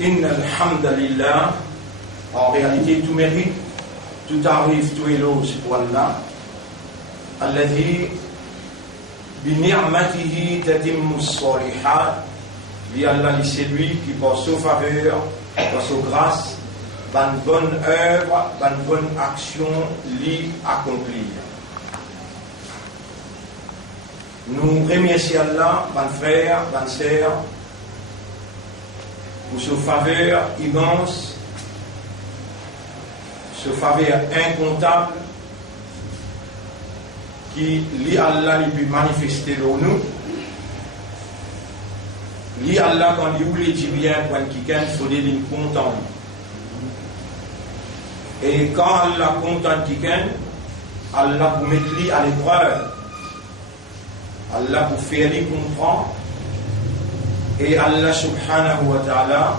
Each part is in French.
Inna alhamdulillah, en réalité tout mérite, tout arrive, tout éloge pour Allah. Alladhi bi ni'matihi tatimmu s-salihat. Li Allah, c'est lui qui par sa faveur, par sa grâce, une bonne œuvre, une bonne action, l'y accomplir. Nous remercions Allah, mes frères, mes sœurs, pour sa faveur immense, sa faveur incontable, qui, li Allah, lui peut manifester dans nous. Li Allah, quand il voulait dire bien pour quelqu'un, il faut dire content. Et quand Allah content quelqu'un, Allah pour mettre lui à l'épreuve. Allah pour faire lui comprendre. Et Allah subhanahu wa ta'ala,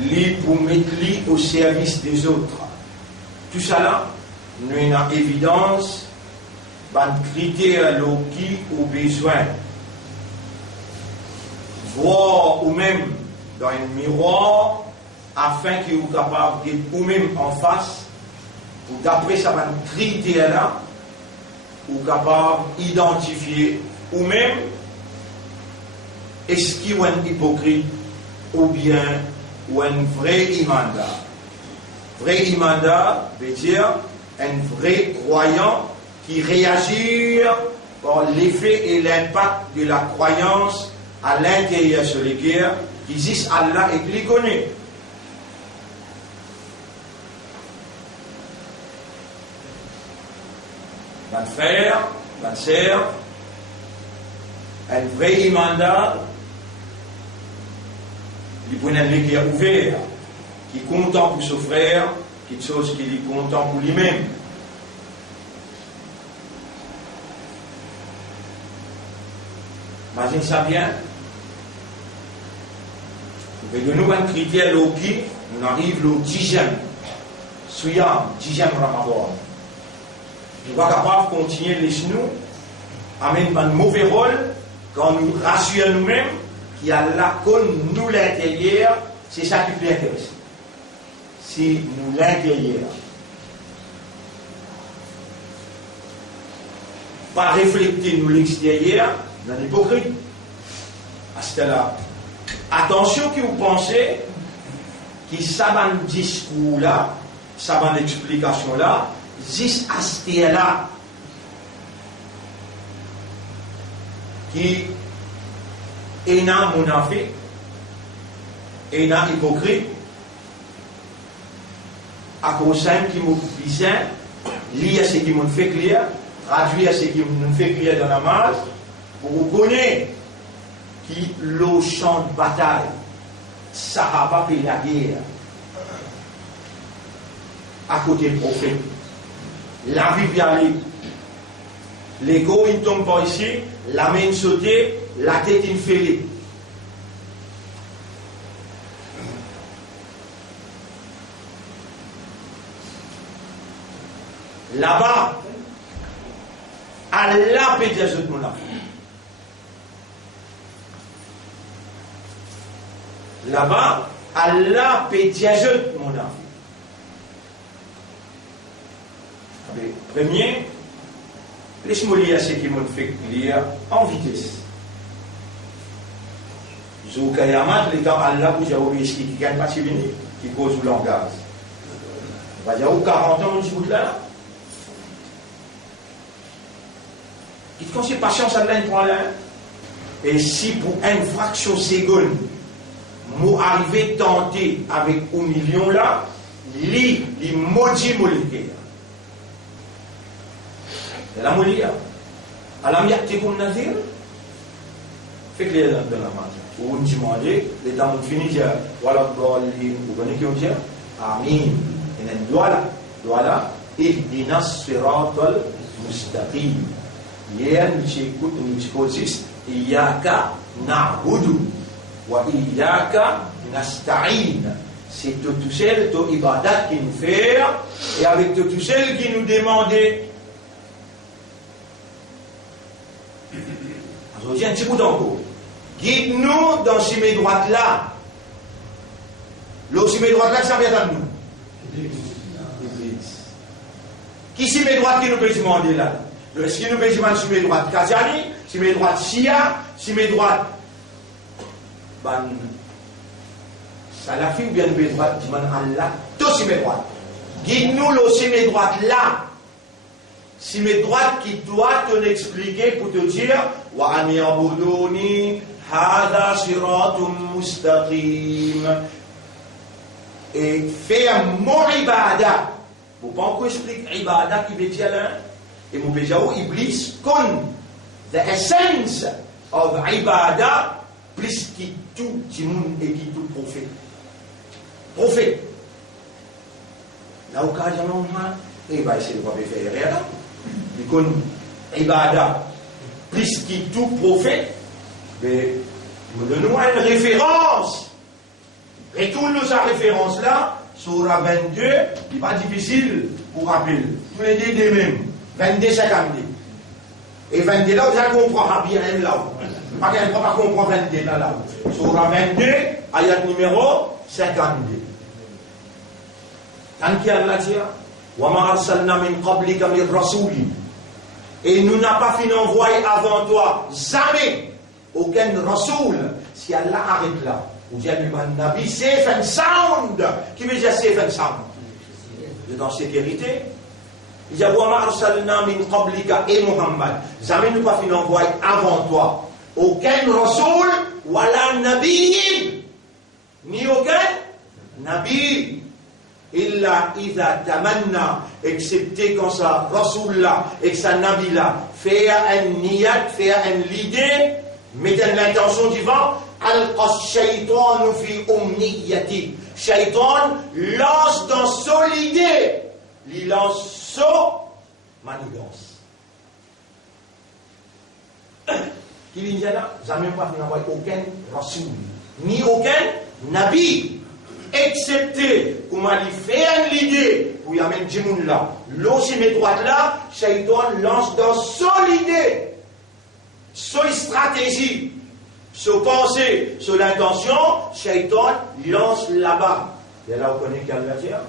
lui pour mettre lui au service des autres. Tout ça là, nous avons évidence, un critère qui au besoin. Voir ou même dans un miroir afin qu'il soit capable d'être ou même en face ou d'après ça va critère là ou capable d'identifier ou même est-ce qu'il y a un hypocrite ou bien ou un vrai imanda. Vrai imanda veut dire un vrai croyant qui réagit par l'effet et l'impact de la croyance à l'intérieur sur les guerres, qui disent Allah et qui les connaît. Mon frère, ma sœur, un vrai imanda, il prend un cœur ouvert, qui est content pour son frère, quelque chose qu'il est content pour lui-même. Imagine ça bien. Et de nous, un critère qui nous arrive le 10e, Souyam, 10e Ramadan. Nous sommes capables de continuer les genoux, amène un mauvais rôle, quand nous rassurons nous-mêmes, qu'il y a là qu'on nous l'intérieur, c'est ça qui peut intéresser. Si nous l'intérieur. Pas refléter nous l'extérieur, dans l'hypocrite. À ce là. Attention que vous pensez que ça va un discours là, ça va une explication là, juste à ce là, qui est un monafique, est un hypocrite, à cause de ce qui me disait, lire ce qui me fait clair, traduire ce qui me fait clair dans la masse, pour vous connaître qui le champ de bataille, Sahaba fait la guerre à côté du prophète. La vie vient aller. L'ego il tombe par ici, la main sautée, la tête inférée. Là-bas, Allah peut dire ce monde-là. Là-bas, Allah peut dire mon âme. Premier, laisse-moi lire ce qui m'a fait lire en vitesse. Zoukayamat, les temps Allah vous a oublié ce qui gagne pas si venu, qui cause le langage. On va dire, 40 ans, on dit, là. Il faut qu'on patience à l'un pour l'un. Et si pour une fraction seconde, moi arrivé tenté avec 1 million là, li maudit molécule. C'est la molia. Alors, il y a des comme nazir. Fait que les gens de la main, ou on dit manger, les gens ont fini de dire, voilà, vous connaissez qui on dit, Amin. Et un doigt là, ihdina siratal mustaqim. Hier, nous consiste, Iyaka na'budu. Wa iyyaka nasta'in. C'est tout seul, tout ibadat qui nous fait, et avec tout seul qui nous demandait. Je dis un petit bout d'encore. Guide-nous dans ce chemin droit là. Le chemin droit là, ça vient à nous. L'Église. Qui chemin droit qui nous peut demander là? Est-ce qu'il nous peut demander chemin droit Kazani, chemin droit Shia, chemin droit Salafi ou bien nous peut demander Allah? Tout chemin droit. Guide-nous le chemin droit là. Chemin droit qui doit te l'expliquer pour te dire wa an ya'buduni hada siratum mustaqim. Et faire mon ibada. Vous pas encore expliquer ibada qui veut dire là. Et mon béjaou iblis con the essence of ibada plus qui tout timoun et qui tout prophète. Prophète. Là où quand j'en ai et bah c'est le prophète faire rien. Il connaît ibada plus qui tout prophète. Mais nous donnons une référence. Retourne sa référence là, Surah 22, il n'est pas difficile pour rappeler. Tous les deux des mêmes. 22, 50. Et 22 là, vous allez comprendre bien là. Pas qu'elle ne peut pas comprendre 22 là. Surah 22, ayat numéro 52. Tant qu'il y a là, wa ma arsalna min qablika min rasouli. Et nous n'a pas fini d'envoyer avant toi, jamais, aucun rasoul. Si Allah arrête là. Ou bien le Nabi, safe and sound. Qui veut dire safe and sound? Il est dans sécurité. Il dit, wa ma arsalna min qablika et Muhammad. Jamais nous pas fini d'envoyer avant toi. Aucun rasoul, wala nabiyin. Ni aucun nabi. Illa idha tamanna. Excepté quand ça rasoul là, et que ça nabi là, fait un niyat, fait un l'idée, mettez l'intention du vent. Al-Shaytan fi umniyati. Shaytan lance dans solidité. Il lance so manigance. Qui dit là, jamais pas n'envoyer aucun rasoul, ni aucun nabi, excepté qu'on m'a dit faire l'idée pour y amener Djimoun là. L'autre droite là, Shaytan lance dans solidité. Sur stratégie. Sur pensée, sur l'intention, Shaitan lance là-bas. Et là, vous connaissez quelle matière?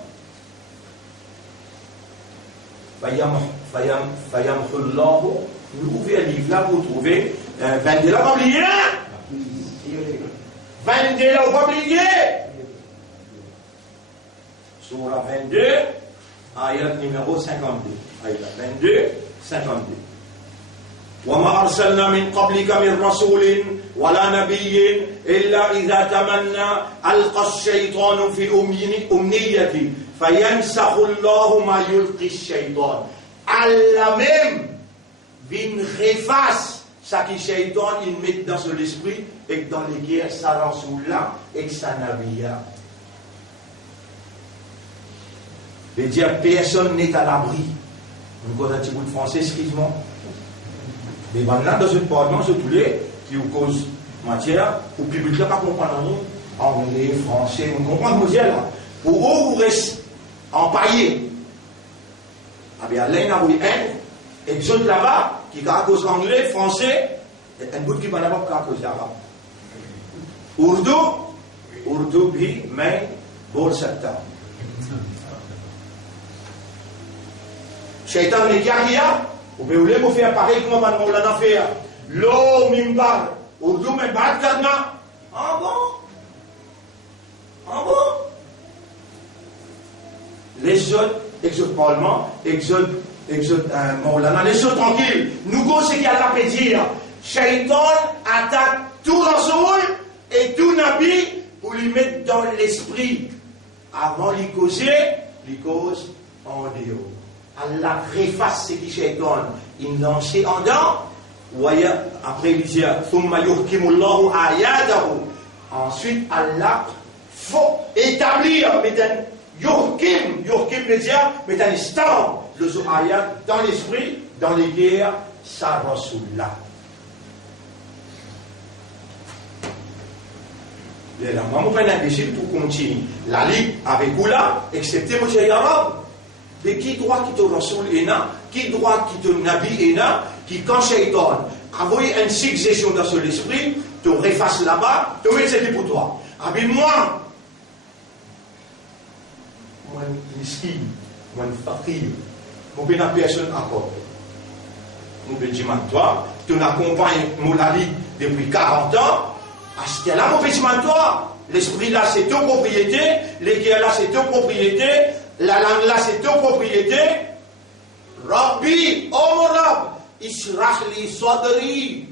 Fayamkhullahu. Vous ouvrez un livre là, vous trouvez 22 là, vous oubliez là? 22 là, vous oubliez? Surah 22, ayat numéro 52. Ayat 22, 52. وما أرسلنا من قبلك من رسول ولا نبي إلا إذا تمنى ألقى الشيطان في أمنيته فينسخ الله ما يلقي الشيطان. Allah même vient refasse ça qui Shaitan il met dans son esprit et que dans les guerres ça rasoul là et que ça nabia. veut dire personne n'est à l'abri. Vous connaissez un petit bout de français, excuse-moi. Mais maintenant, dans ce parlement, je tous les qui vous cause matière, au public là, pas comprendre anglais, français, vous comprenez, vous là. Pour eux, vous restez empaillés. Ah bien, là, il y a un, et les autres là-bas, qui cause anglais, français, et un bout qui va là-bas qui cause arabe. Urdu, bi, mais, bol, septembre. Shaitan les carrières, vous voulez vous faire pareil comme on l'a fait. L'eau mimbar, Urdu mais bat karna. Ah bon? Ah bon? Les autres, exode parlement, exode Maulana, les autres tranquilles. Nous go ce qu'il y a à dire. Shaitan attaque tout Rasoul et tout Nabi pour lui mettre dans l'esprit. Avant lui causer, lui cause en dehors. Allah réface ce qui Shaitan, il lance en dedans. Après il dit Thumma yuhkimullahu ayadahu. Ensuite Allah faut établir Yuhkim veut dire mais un instant le ayat dans l'esprit, dans les guerres, ça Rasulullah. Et là, moi, je prends un pour continuer. La ligue avec Oula, excepté Moshe Arabe. Mais qui droit qui te Rasoul Ena, qui droit qui te Nabi Ena, qui quand Shaitan a envoyé une succession dans son esprit, tu réfaces là-bas, tu mets c'était pour toi. Habille-moi. Moi, miskin, moi, fakir, moi, je n'ai personne encore. Moi, je dis, toi, tu n'accompagnes mon vie depuis 40 ans. À ce là mon petit toi, l'esprit là, c'est ton propriété, l'équerre là, c'est ton propriété, la langue là, c'est ton propriété. Rabbi, oh mon Rab, Ishrah li sadri,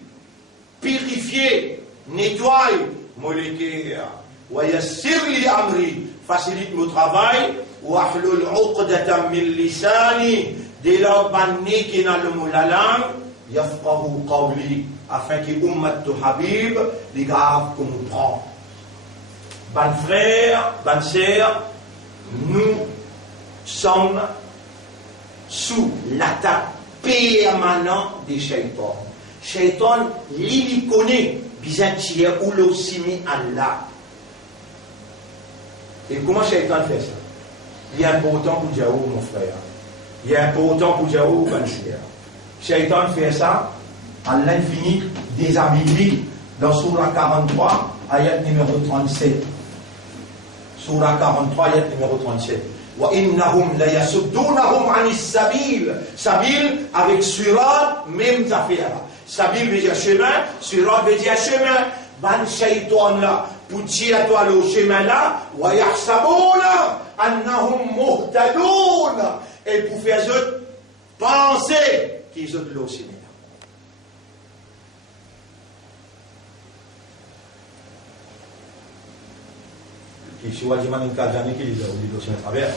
purifier, nettoie mon équerre, wa yassir li amri, facilite mon travail, wa ahlul uqdatan min lisani, dès lors banni qui n'a le mot la langue, yafqahu qawli, afin que ummat de Habib, les graves comprennent. Ban frère, ban sœur, nous sommes sous l'attaque permanente des shaitans. Shaitan, il connaît, bizarre, ou l'ossimi Allah. Et comment Shaitan fait ça? Il est important pour Diaou, mon frère. Il est important pour Diaou, ban sœur. Shaitan fait ça à l'infini des Amériques dans Surah 43, ayat numéro 37. Surah 43, ayat numéro 37. Wa innahum la yasuddunahum anis sabil. Sabil avec surat, même affaire. Sabil veut dire chemin, surat veut dire chemin. Ban shaitan là, pour tirer toi le chemin là, wa yahsabuna annahum muhtadun. Et pour faire eux penser qu'ils ont le chemin. Si wajiman une kajani qui les a oublié de se mettre à travers,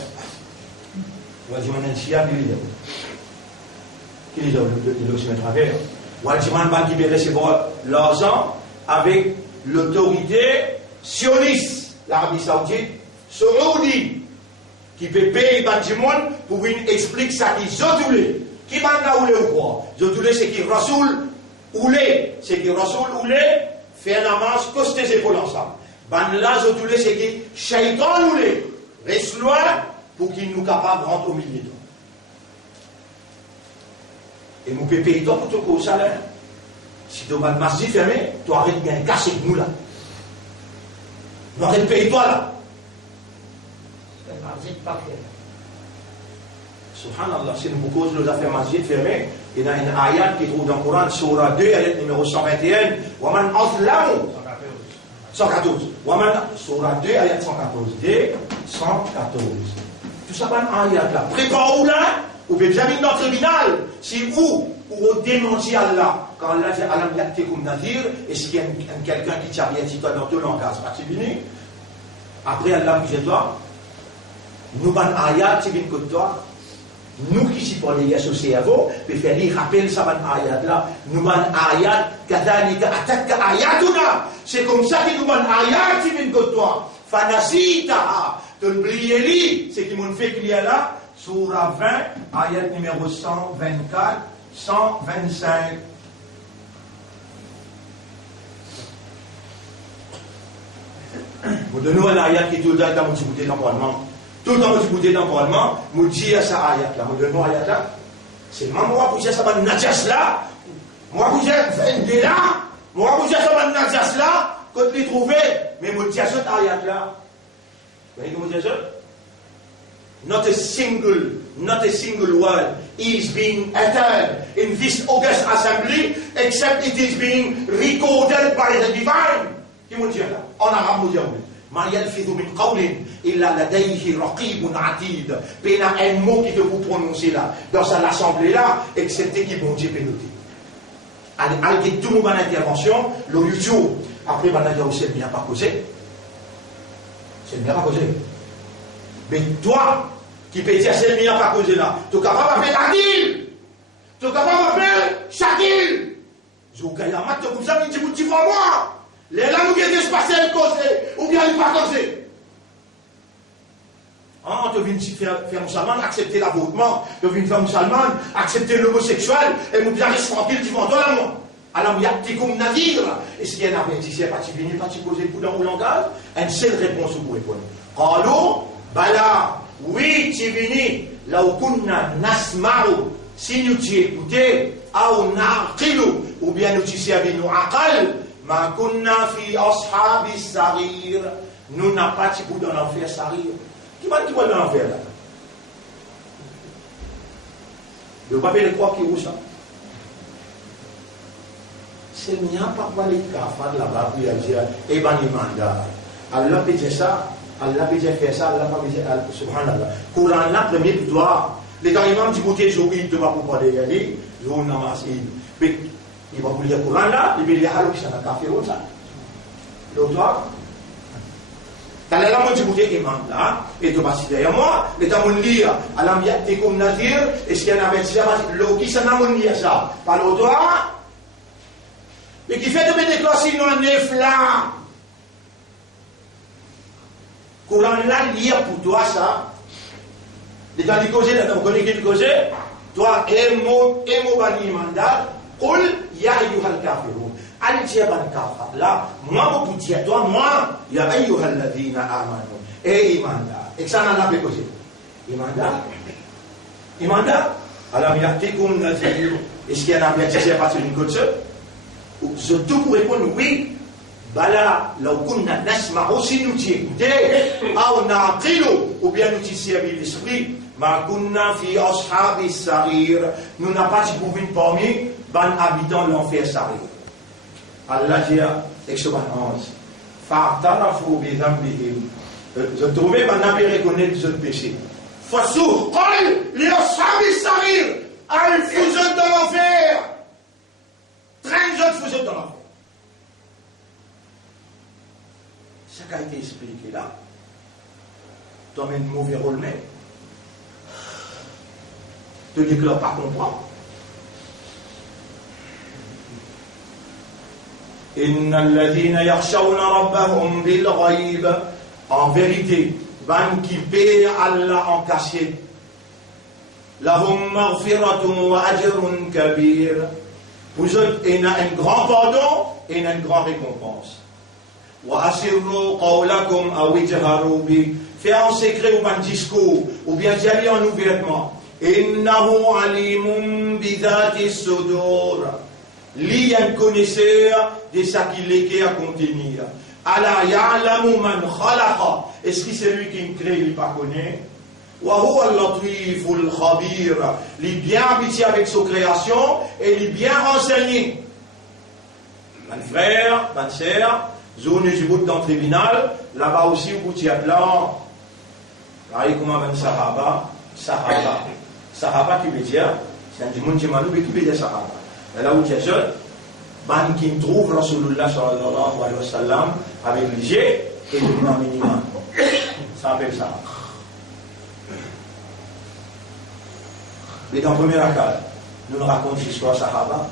wajiman un chia qui les a oublié de se mettre à travers, wajiman ban qui peut recevoir l'argent avec l'autorité sioniste, l'Arabie Saoudite, Saoudi, qui peut payer ban pour une explique ça qui zotoulé, qui m'a oulé ou quoi, zotoulé c'est qui rasoul oulé, c'est qui rasoul oulé, fait un amas, coste tes épaules ensemble. Ben là, je te laisse que Shaitan nous les reste loin pour qu'il nous capable de rentrer au milieu de toi. Et nous pouvons payer toi pour ton salaire. Si tu vas le masjid fermé, tu arrêtes bien casser nous là. Nous arrêtons de payer toi là. C'est un masjid pas fait. Subhanallah, si nous cause nous affaires masjid fermé, il y a une ayat qui trouve dans le Coran, Surah 2, ayat numéro 121, Waman azlamu. 114. Surah 2, ayat 114. 2, 114. Tout ça, c'est ayat là. Prépare-vous là, ou bien jamais dans le tribunal. Si vous, ou démentir Allah, quand Allah dit Alam yaktikum nadir, et s'il y a quelqu'un qui t'a bien dit toi dans ton langage, pas-tu venu? Après Allah vous dit toi, nous, ban ayat, tu viens que toi, nous qui sommes pour les associés à vous, puis faire les rappels, ça ban ayat là, nous ban ayat, kadhalika attaque ayatuna. C'est comme ça que nous ban ayat, tu viens que toi. Fanasita, tu l'oublies, c'est qui m'ont fait qu'il y a là, Surah 20, ayat numéro 124, 125. Vous donnez un ayat qui est tout le temps dans mon petit bouteille d'empoiement. Tout le temps, je vous dis dans le Parlement, je dis à ça ayat là, je donne ayat là. C'est moi, vous dites ça va najas là. Moi, vous dites vendez là. Moi, vous dites ça va najas là. Quand vous les trouvez, mais vous dites ça ayat là. Vous voyez comment vous dites ça? Not a single word is being uttered in this august assembly, except it is being recorded by the divine. Qui vous dit là? En arabe, vous dites Ma yalfidhu min qawlin illa ladayhi raqibun atid. Pena un mot qui te vous prononcer là, dans l'assemblée là, excepté qui bon Dieu peut noter. Allez, tout le monde a intervention, le YouTube, après, on a dit, c'est bien pas causé. C'est bien pas causé. Mais toi, qui peux dire, c'est bien pas causé là, tu es capable de faire Adil. Tu es capable de faire Shakil. Je vous gagne la mat, comme ça, tu vois moi. Les là, nous viennent de se passer le causé, ou bien ne pas causé. Ah, tu viens faire musulman, accepter l'avortement, tu viens faire musulman, accepter l'homosexuel, et nous bien rester tranquille, tu vas dans l'amour. Alors, il y a petit comme navire. Est-ce qu'il y a un avertisseur, pas tu viens, pas tu poses le coup dans le langage? Une seule réponse pour répondre. Qalo, bala, oui, tu viens, là où kunna nasma'u, si nous t'y écoutons, ou naqilu, ou bien nous t'y servons nous aqal, Ma kunna fi ashabi sarir. Nous n'avons pas de bout dans l'enfer sarir. Qui va dans l'enfer là? Le papier de quoi qui est où ça? C'est le mien, papa, les cafards là-bas, puis il dit, eh ben, il manda. Allah peut dire ça, Allah peut dire faire ça, Allah peut dire, subhanallah. Courant là, premier doigt. Les gars, imam dit, écoutez, j'ai oublié de pas pour parler, il dit, je vous namaste. Mais, il va vous lire Courant là, il va dire, alors, ça n'a qu'à faire ça. Donc, toi, t'as l'air à moi d'écouter imam là, et tu vas citer derrière moi, et tu vas me lire, à l'ambiance comme Nazir, et ce qu'il y en a avec ça, qui ça n'a pas lire ça. Par l'autre, mais qui fait de me déclencher dans un neuf là. Courant là, lire pour toi ça. Les temps du causer, vous connaissez qui le causer? Toi, émo bani mandat, Qul ya ayyuhal kafirun. Al-Tiaban kafar. Là, moi, vous dire, toi, moi, ya ayyuhal ladina amanu. Et imanda. Et ça, on a appelé causer. Imanda. Alors, il y a des comme nazir. Est-ce qu'il y en a bien qui s'est passé d'une côte? Surtout pour répondre oui, bala, là où on a nasma aussi nous écouter, ou naqilo, ou bien nous servir l'esprit, ma kunna fi ashabi sarir, nous n'a pas trouvé parmi ban habitants de l'enfer sarir. Allah dit, Exode 11, fa'tarafu bi dhanbihim, je trouvais ban n'a pas reconnaître ce péché. Fasour, qul li ashabi sarir, al fuzat de l'enfer. 30 autres faisaient dans l'enfer. Ce qui a été expliqué là, tu as un mauvais rôle, mais tu dis que tu n'as pas compris. En vérité, van qui paie Allah en cachet. Lahum maghfiratun wa ajrun kabir. Vous êtes, il y a un grand pardon et une grande récompense. Faire en secret ou un discours, ou bien d'y aller en ouvertement. Innahu alimun bidati sudur. Lui, il y a un connaisseur de ce qu'il est à contenir. Ala ya'lamu man khalaqa. Est-ce que c'est lui qui crée, il ne pas connaît? وهو اللطيف الخبير. Il est bien habitué avec sa création et il est bien renseigné. Mon frère, ma sœur, zone du bout dans le tribunal, là-bas aussi, au bout de là, pareil comme un Sahaba, Sahaba qui veut dire, c'est un monde qui m'a dit qui veut dire Sahaba. Et là où tu es jeune, ban qui trouve Rasulullah sallallahu alayhi wa sallam avec le jet et le minimum. Ça s'appelle ça. Mais dans le premier accord, nous racontons l'histoire Sahaba.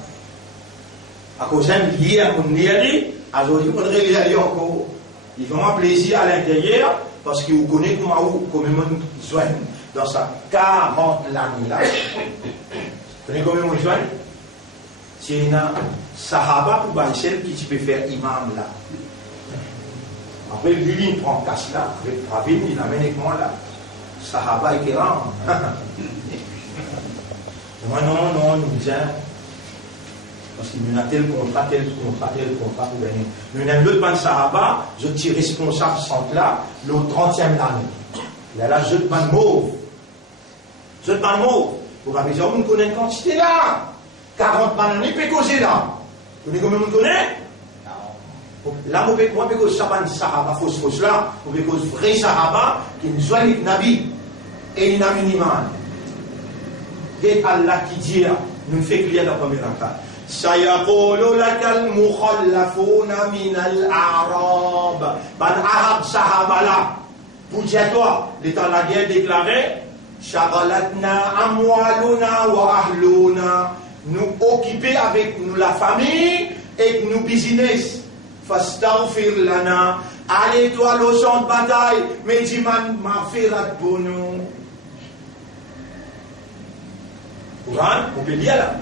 À cause d'un hier, on y allait, à aujourd'hui, on y allait encore. Ils font un plaisir à l'intérieur, parce qu'ils connaissent comment ils soignent dans sa 40 l'année là. Vous connaissez comment ils soignent? C'est une Sahaba pour celle qui peut faire imam là. Après, lui, il prend casse là, avec Pravin, il amène avec moi là. Sahaba est grand. Moi, non, nous disons, parce qu'il y a tel contrat pour venir. Nous avons l'autre ban Sahaba, je suis responsable centre là, le 30e l'année. Il y a là, je ban mauve. Je ban mauve. Vous m'avez dit, on connaît une quantité là. 40 bananes, peut causer là. Vous connaissez combien on connaît? Là, on peut causer Sahaba, fausse là, on peut causer vrai Sahaba, qui nous soigne le Nabi et le Nabi Niman. Et Allah qui dit, nous fait qu'il y a dans la première acte. Sayaqulu lakal mukhallafuna min al-a'rab. Ban Arab Sahaba là. Pour dire toi, l'état de la guerre déclaré, Shagalatna amwaluna wa ahluna. Nous occuper avec nous la famille et nous business. Fastaghfir lana. Allez toi le champ de bataille, mais dis m'afirat pour nous. On peut lire là.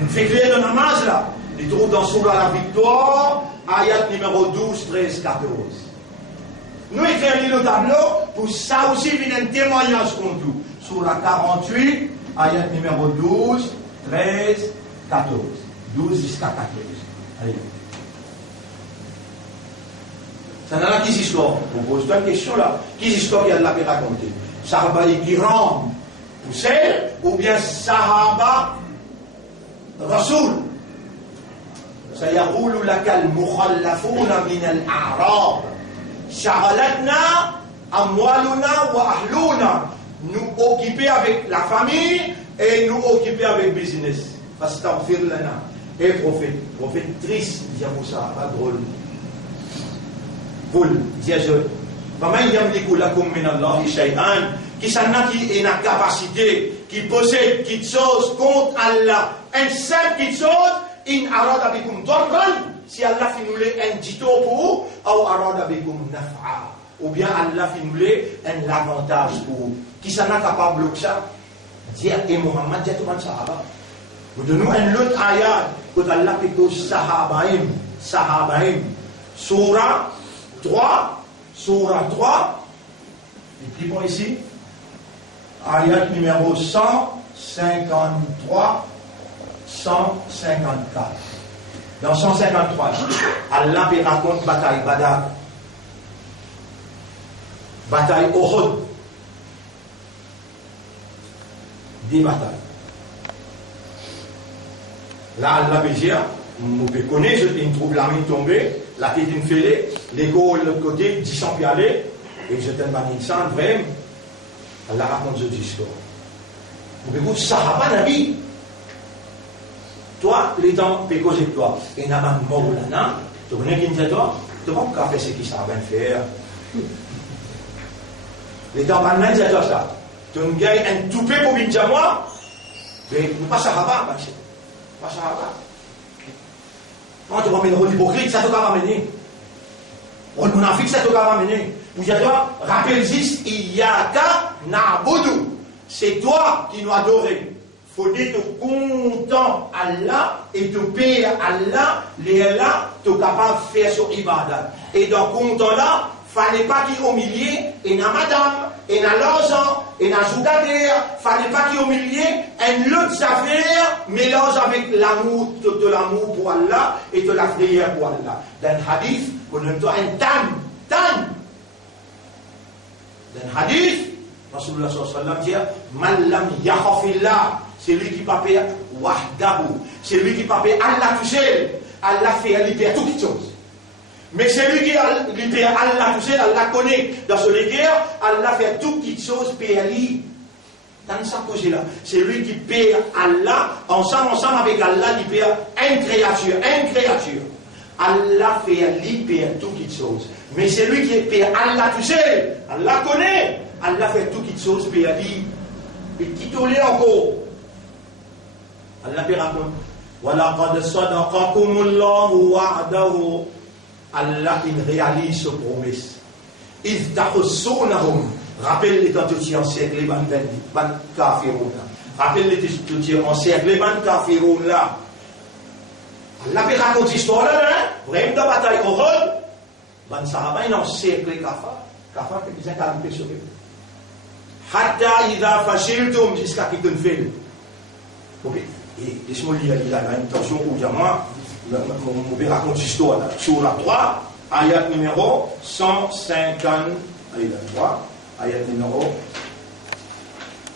On fait clair dans la namaz là. Il trouve dans Sourate la victoire, ayat numéro 12, 13, 14. Nous écrivons le tableau, pour ça aussi il y a un témoignage contre nous. Sourate 48, ayat numéro 12, 13, 14. 12 jusqu'à 14. Allez. Ça n'a pas qui histoire. Vous posez une question là. Qui histoire qui Allah peut raconter? Sahaba Kiram, Poussel, ou bien Sahaba Rasoul? سيقول لك المخلفون من الأعراب شغلتنا أموالنا وأهلنا. Nous occuper avec la famille et nous occuper avec le business. Fastaghfir lana. Et prophète triste, dit à Moussa, pas drôle. Paul, dit à Jésus, Faman yamliku lakum min Allahi shay'an, qui s'en a qui est la capacité, qui possède quelque chose contre Allah, un simple quelque chose, in arada bikum darban, si Allah finule un dito pour vous, ou arada bikum naf'a, ou bien Allah finule un avantage pour vous. Qui s'en a capable de ça? Dire et Muhammad, dit à tout le monde sahaba. Vous donnez un autre ayat, que Allah peut sahabaim, Surah 3, et puis bon ici, ayat numéro 153, 154. Dans 153, Allah raconte bataille Badr, bataille Uhud, 10 batailles. Là, Allah veut dire, on peut connaître, il trouve la mine tombée, la tête une fêlée, l'égo de l'autre côté, 10 ans puis aller, et je t'ai demandé une sang, vraiment, Allah raconte cette histoire. Vous pouvez dire, Sahaba Nabi, toi, les temps, tu peux causer de toi, et n'a pas de mort là, tu connais qui dit toi, tu vas pas faire ce qu'ils savent faire. Les temps, maintenant, dit toi ça, tu me gagnes un toupé pour venir à moi, mais pas Sahaba, pas Sahaba. Quand tu vas mener le rôle hypocrite, ça te va ramener. Le rôle monafique, ça te va ramener. Vous dites, rappelle-y, Iyaka na'budu. C'est toi qui nous adores. Il faut dire que content Allah et te payer Allah, les là, tu es capable de faire son ibadat. Et dans content là, fallait pas qu'il humilié, et na madame, et na l'argent, et na joutateur, fallait pas qu'il humilié, un autre affaire mélange avec l'amour, de l'amour pour Allah et de la prière pour Allah. Dans le hadith, on aime un tan. Dans le hadith, Rasulullah sallallahu alayhi wa sallam dit, man lam yakhafillah, c'est lui qui pape wahdahu, c'est lui qui pape Allah tout seul, Allah fait libérer toutes les choses. Mais c'est lui qui libère Allah tout seul, Allah connaît. Dans ce guerre, Allah fait toutes les choses périr. Dans sa cause là, c'est lui qui paie Allah, ensemble avec Allah, il paie une créature. Allah fait libérer toutes les choses. Mais c'est lui qui paie Allah tout seul, Allah connaît. Allah fait toutes les choses périr. Et qui tourne encore. Allah peut raconter. وَلَقَدْ صَدَقَكُمُ اللَّهُ وَعْدَهُ. Allah il réalise ce promesse. Ils t'achossonahum. Rappelle les temps que tu encercles les ban kafiroun là. Rappelle les temps que tu encercles les ban kafiroun là. Allah peut raconter l'histoire là, vraiment dans la bataille au rôle. Ban sahaba ils encerclent les kafar. Kafar qui disait qu'elle peut sauver. Hatta idha fashiltum jusqu'à qu'ils te fait. Ok. Et laisse-moi lire il a une intention pour dire moi. On va raconter l'histoire là. Surah 3, ayat numéro 150. Ayat 3, ayat numéro.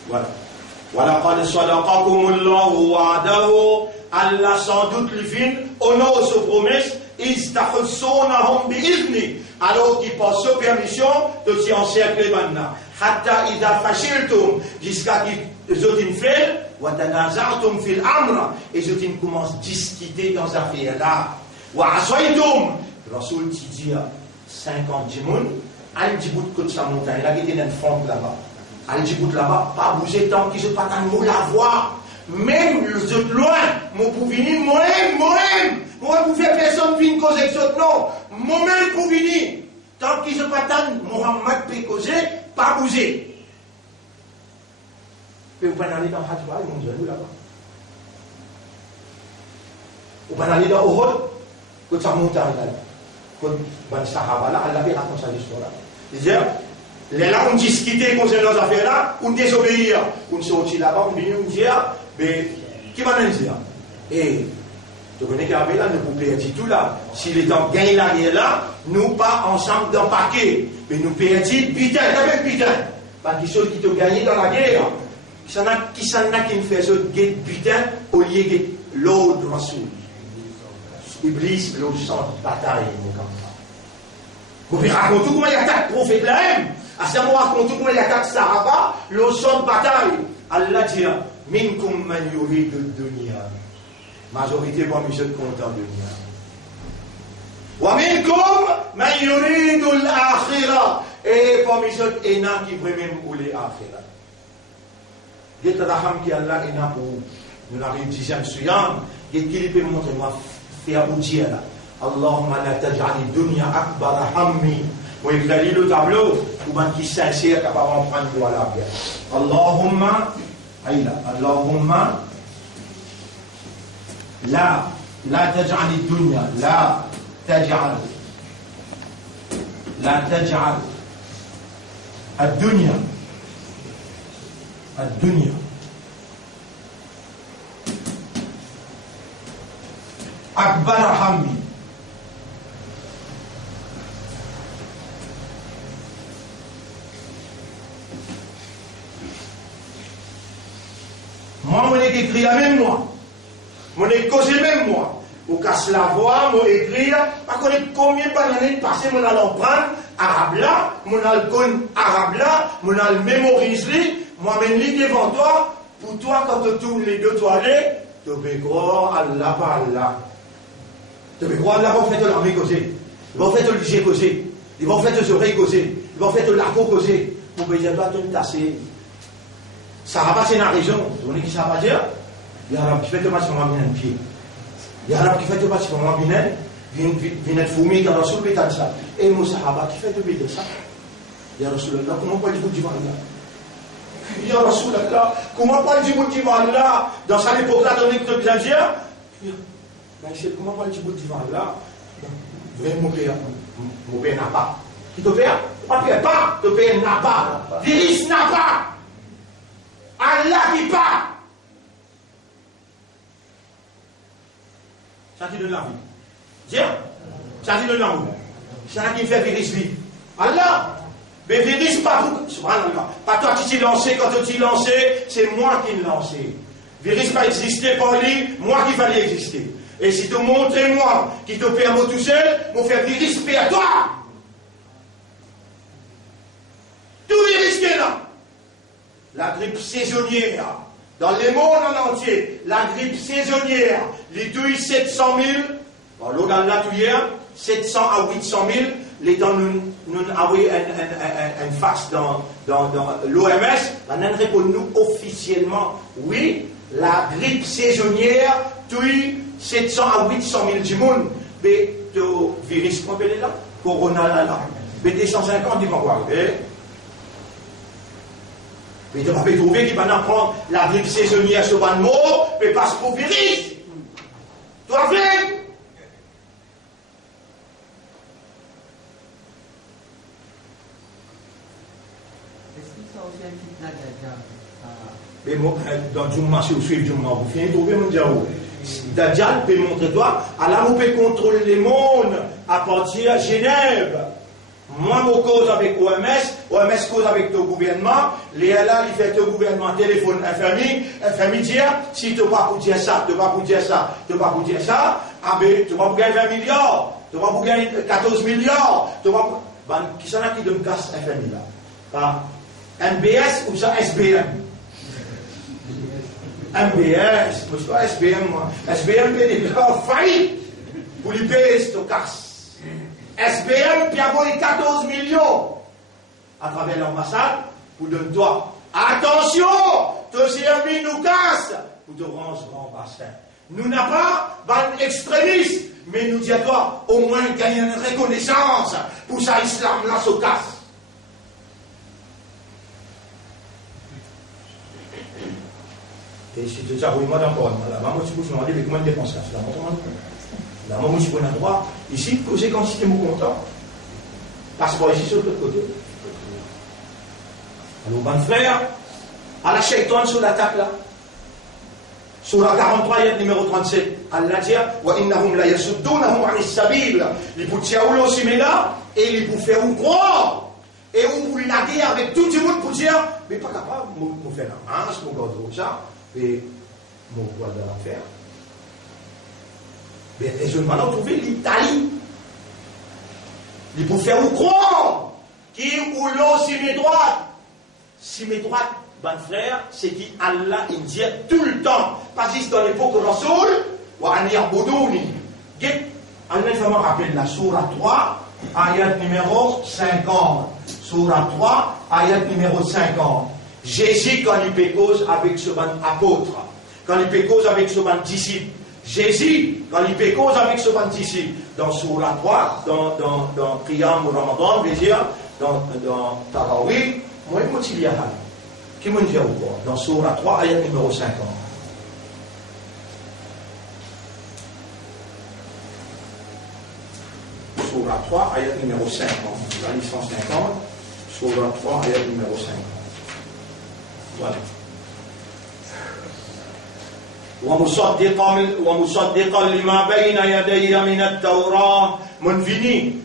Voilà. وَلَقَدْ صَدَقَكُمُ اللَّهُ وَعْدَهُ. Allah sans doute le film honore sa promesse. إِذْ تَحُسُّونَهُمْ بِإِذْنِهِ. Alors qu'ils passent sous permission de s'y encercler maintenant. حَتَّى إِذَا فَشِلْتُمْ. Jusqu'à qu'ils ont une fête. وَتَنَازَعْتُمْ فِي الْأَمْرِ. Et je commence à discuter dans cette affaire-là. وَعَصَيْتُمْ. Le Rasoul dit à 50 djimoun, al djibout de sa montagne, là, il était dans le front là-bas. Al djibout là-bas, pas bouger tant qu'ils ne sont pas dans le la voix. Même les autres loin, mon pour venir, moi-même, pour faire personne venir causer avec autres, non. Moi-même pour venir. Tant qu'ils ne sont pas dans Mohammed peut causer, pas bouger. Vous pouvez aller dans Hadja, ils vont dire nous là-bas. Vous pouvez aller dans Uhud, que ça monte là. Que les Sahaba là, Allah a raconté cette histoire là. C'est-à-dire, les là, on discutait concernant nos affaires là, on désobéir. On sortit là-bas, on vient nous dire, mais qui va nous dire? Et Tu connais qu'il y avait là, nous pouvons perdre tout là. Si les gens gagnent la guerre là, nous pas ensemble dans le paquet. Mais nous perdons putain, t'as vu putain. Pas qui sont qui t'ont gagné dans la guerre. Qui s'en a qui me fait ce putain au lieu de l'autre Rasoul. Iblis, l'autre sang de bataille, vous pouvez raconter comment il attaque le prophète Lahem. À ce moment, raconter comment il attaque Saraba, l'autre sang de bataille. Allah dit, minkum man yuridu dunya. Majorité parmi ceux qui content de dunya. Wa minkum man yuridu al-akhirah. Et parmi ceux qui veulent même rouler akhirah. Dieu raham qui Allah est là pour nous avons une dixième suyam. Dieu qui peut montrer moi faire outil là. Allahumma la taj'al dunya akbar hammi. Moi il a lu le tableau ou man qui sincère capable de prendre pour la bien. Allahumma aïla Allahumma la taj'al dunya la taj'al الدنيا أكبر همي moi mon écrit la même moi mon causé même moi ou casse la voix mon écrire pas connaître combien d'années passées mon allons prendre arabe là mon alcool arabe là mon al mémoriser moi même lit devant toi pour toi quand tu tournes les deux toilettes tu peux croire Allah par Allah tu peux croire Allah va faire de l'armée causer il va faire de l'usé causer il va faire de oreilles causer il va faire de la peau causer pour que pas te tasser ça va passer dans la raison vous voyez qui ça va dire il y a un qui fait de match sur un pied il y a un qui fait de match sur un pied vient être fourmi dans la soupe et dans ça et mon sahaba qui fait de bien de ça ya Rasulallah comment pas dire du mal là ya Rasulallah comment pas dire du mal là dans cette époque là dans l'époque de l'Indien comment pas dire du mal là vraiment mon père n'a pas qui te fait pas te père n'a pas virus n'a pas Allah qui pas ça qui donne la vie tiens ça qui donne la vie ça qui fait virus vivre Allah mais virus pas vous subhanallah pas toi qui t'es lancé quand tu t'es lancé c'est moi qui l'ai lancé virus pas existé pour lui moi qui fallait exister et si tu montres moi qui te permet tout seul mon faire virus paix à toi tout virus qui est là la grippe saisonnière, dans le monde en entier, la grippe saisonnière, les 700 000, bon, l'eau dans la tuyère, 700 à 800 000, les temps nous avons un fax dans l'OMS, on a répondu nous officiellement, oui, la grippe saisonnière tue 700 à 800 000 du monde, mais le virus, comment est là? Corona là, mais des 150, ils vont voir, mais tu vas trouver qu'il va prendre la grippe saisonnière sur un mot, mais passe pour virus. Tu as vu? Est-ce que ça aussi un petit Dajjal? Mais moi, dans Jumma, si vous suivez Jumma, vous finissez de trouver mon diao. Dajjal peut montrer toi, alors vous pouvez contrôler les mondes à partir de Genève. Moi, je cause avec OMS cause avec ton gouvernement, Léala, il fait ton gouvernement, téléphone, FMI dit, si tu ne vas pas pour dire ça, tu ne vas pas pour dire ça, tu ne vas pas pour dire ça, ah ben, tu vas pour gagner 20 milliards, tu vas pour gagner 14 milliards, tu vas pour... Ben, qui sont là qui donne casse FMI là? Pas MBS ou ça SBM? MBS, moi je pas SBM, moi. SBM, il est faillite pour lui payer ce casse. SBM qui a volé 14 millions à travers l'ambassade pour donner toi. Attention, te servi nous casse pour te rendre grand bassin. Nous n'avons pas d'extrémistes, mais nous disons toi au moins gagner une reconnaissance pour ça islam là se casse. Et si tu as moi d'abord, là, moi tu peux me demander comment je dépense ça. Là, moi, je suis bon endroit. Ici, c'est quand si tu es content. Passeport ici sur l'autre côté. Alors, bon frère, à la shaitan sur l'attaque là. Surah 43, ayat numéro 37. Allah dit wa innahum la yasuddunahum anis sabil. Ils pour tirer aussi mais là et ils pour faire croire et on pour laguer avec tout le monde pour dire mais pas capable de faire la marche, mon garde ça et mon droit de la faire. Mais les jeunes maintenant trouvé l'Italie. Ils pour faire croire qui ou l'eau si mes droites. Si mes droites ben frère, c'est qui Allah il dit tout le temps, pas juste dans l'époque de Rasoul, wa an ya'buduni. Allah il me rappelle la Surah 3, ayat numéro 50. Surah 3, ayat numéro 50. Jésus, quand il pécose avec ce ban apôtre, quand il pécose avec ce ban disciple, Jésus, quand il pécose avec ce ban disciple, dans Surah 3, dans Qiyam ou Ramadan, je veux dire, dans Tarawih, moi, il y a qui me dit encore dans Surah 3, ayat numéro 50. Surah 3, ayat numéro 50. La licence 50. Surah 3, ayat numéro 50. Voilà. ومصدقا لما بين يدي من التوراة mon vini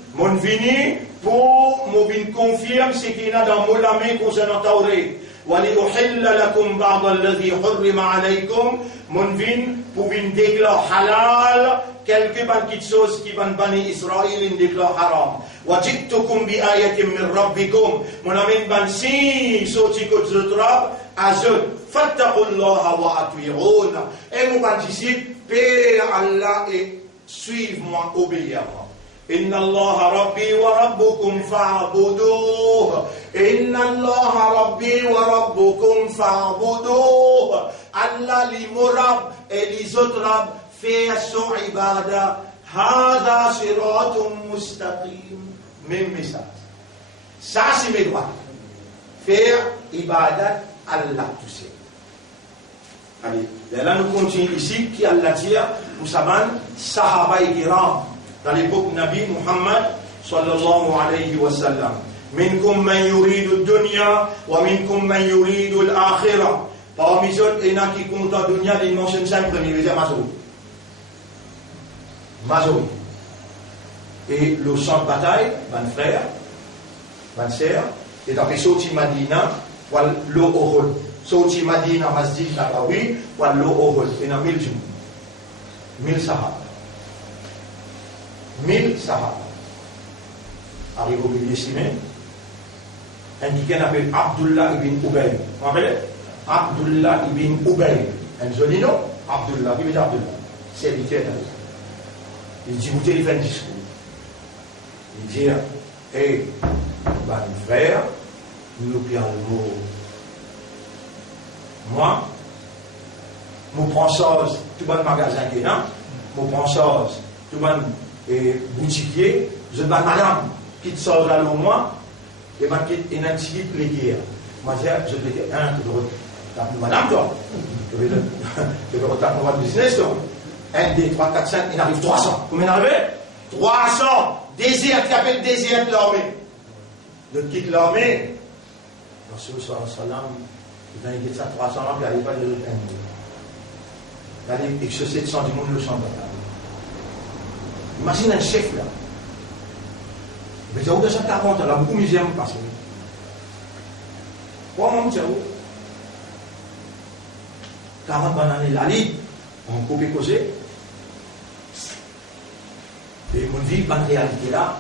pour me confirme ce qu'il y a dans mon main concernant Tauret. ولأحل لكم بعض الذي حرم عليكم mon vin pour vin déclare halal quelques petites choses qui van bani Israël in déclare haram. وجئتكم بآية من ربكم mon amin ban si sorti que zotrab azut fattaqu Allah wa ati'un et mon ban ici paix Allah et suivez-moi obéissez-moi. إن الله ربي وربكم فاعبدوه إن الله ربي وربكم فاعبدوه Allah li morab et les autres rab fait son ibada هذا صراط مستقيم même message ça c'est mes droits faire ibadat Allah tout seul. Allez là nous continuons ici qui Allah dit nous savons sahaba et kiram dans l'époque Nabi Muhammad sallallahu alayhi wa sallam. Minkum man yuridu ad-dunya wa minkum man yuridu al-akhirah. Parmi eux, il y en a qui comptent la dunya, ils mentionnent 5 premiers, ils disent Mazoui. Et le champ de bataille, mon frère, ma sœur, et dans les Soti Madina, wal lo ohol. Soti Madina, Masjid Nabawi, wal lo ohol. Il y en a 1000 jours. 1000 sahaba. 1000 sahaba. Arrive au milieu estimé. Indiqué un appel Abdullah ibn Ubay. Vous vous rappelez? Abdullah ibn Ubay. Un joli nom. Abdullah. Qui veut dire Abdullah? C'est l'idée. Il dit, vous téléphonez un discours. Il dit, hé, mon frère, nous payons le mot. Moi, je prends ça, tout le magasin qui est là, je prends ça, tout le boutiquier, je vais madame, qui te sort là au moins, et je vais un petit plaisir. Moi, je vais dire, madame, toi, je vais retaper votre business, toi. 1, 2, 3, 4, 5, il arrive 300. Combien il arrive? 300. Désert, qui appelle désert de l'armée. Le quitte l'armée. Rasul sallam, il a dit ça 300 ans, puis il n'arrive pas de l'autre. Il a dit que ce 700 du monde le champ de bataille. Imagine un chef là. Mais c'est où 240, là, beaucoup de misère me passe. Quoi, mon Dieu? 40 bananes, la ligne. On coupe causé. Et mon vie, pas de réalité là,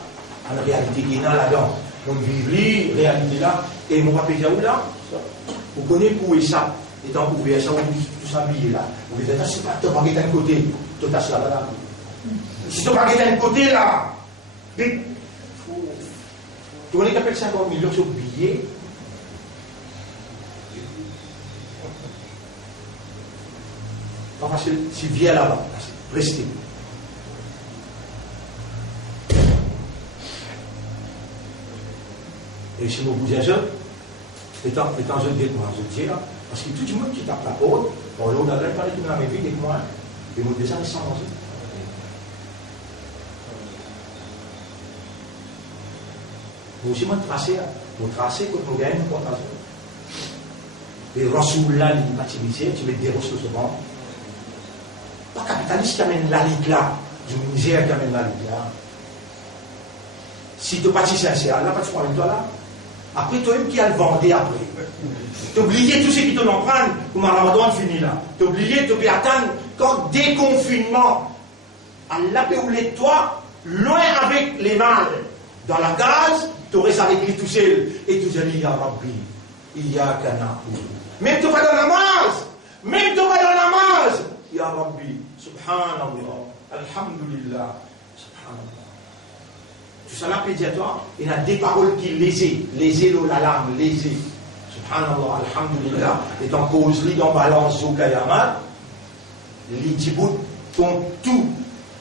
en réalité qui est là-dedans. Mon vie, réalité là, et mon rappel où là, vous connaissez pour ça, étant ouvert, ça, tout s'habiller là. Vous dites, c'est pas, tu n'as pas été d'un côté, tu as ça là. Si tu n'as pas été d'un côté là, tu connais qu'appelle 50 millions sur billets. Pas facile, si viens là-bas, restez. Et si vous vous dites, étant je dis moi, je dis là, parce que tout le monde qui tape la porte, on n'a pas parlé de la même vie avec moi, et mon dessin est sans manger. Vous aussi, vous tracez quand vous gagnez une portation. Et Rasoul là, il m'a tu mets des ressources souvent. capitaliste qui amène la ligue là, du misère qui amène la ligue là. Si tu n'es pas si sincère, là, pas tu prends avec toi là. Après, toi-même qui a le vendé après. Tu oublié tout ce qui te l'en prend, comme un ramadan fini là. Tu oublié, tu peux attendre quand déconfinement. Allah peut oublier toi, loin avec les mâles. Dans la case, tu aurais ça avec lui tout seul. Et tu dis, Ya Rabbi, Iyaka na'budu. Même tu vas dans la namaz. Même tu vas dans la namaz. Ya Rabbi, subhanallah, alhamdulillah, subhanallah. Tout ça là peut dire toi, il y a des paroles qui lésées la langue, lésées. Subhanallah, alhamdulillah, et en cause, li dans balance au kayamat, li djibout, ton tout,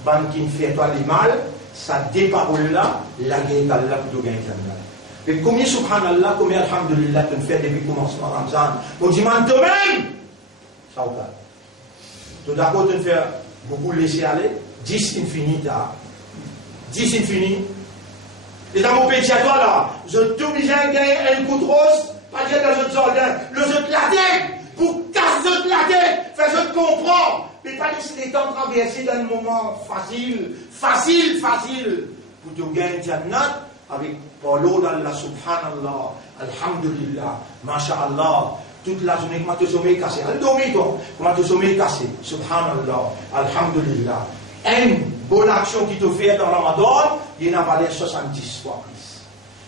ban qui ne fait toi les mal, ça des paroles là, la guerre d'Allah pour gagner la. Et combien subhanallah, combien alhamdulillah, tu fais depuis le commencement Ramzan, on dit, man, toi-même, ça ou pas. Tout d'accord, tu fais beaucoup laisser aller, 10 infinita, 10 infini. Et dans mon pays à toi là, je t'oblige à gagner un coup de rose, pas dire que je te sors le jeu de la tête, pour casser de la tête, faire je te comprends. Mais pas laisser les temps traverser dans un moment facile, pour te gagner Jannat, avec Paulo d'Allah, subhanallah, alhamdulillah, masha'Allah, toute la journée, comment te sommeil cassé, elle dormit toi, comment te sommeil cassé, subhanallah, alhamdulillah. Une bonne action qui te fait dans Ramadan, il y en a valé 70 fois plus.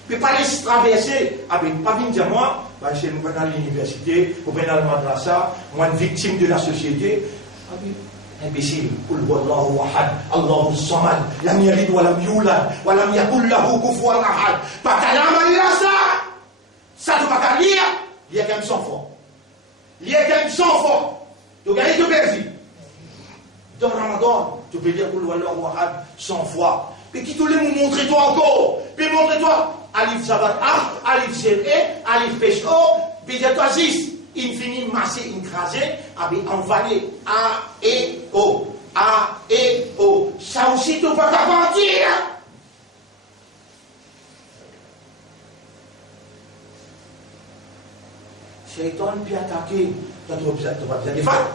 Mais pas laisser traverser avec, pas venir dire moi, je suis à l'université, ou bien dans le madrasa, moi une victime de la société, imbécile, Qul huwallahu ahad, Allahu samad, lam yalid wa lam yulad, wa lam yakul lahu kufuwan ahad. Pas qu'à lire ça tu pas qu'à lire, il y a quand même 100 fois. Il y a quand même 100 fois. Tu gagnes, tu perds. Dans Ramadan, tu peux dire Qul huwallahu ahad 100 fois. Mais qui te l'a montré toi encore? Puis montre-toi, Alif Zabar A, Alif Zel E, Alif Pesh O, puis dis-toi 6. Infini, massé, écrasé, avait envalé A et O. A et O. Ça aussi, tu ne peux pas mentir. Shaitan peut attaquer, tu n'as pas besoin de défendre.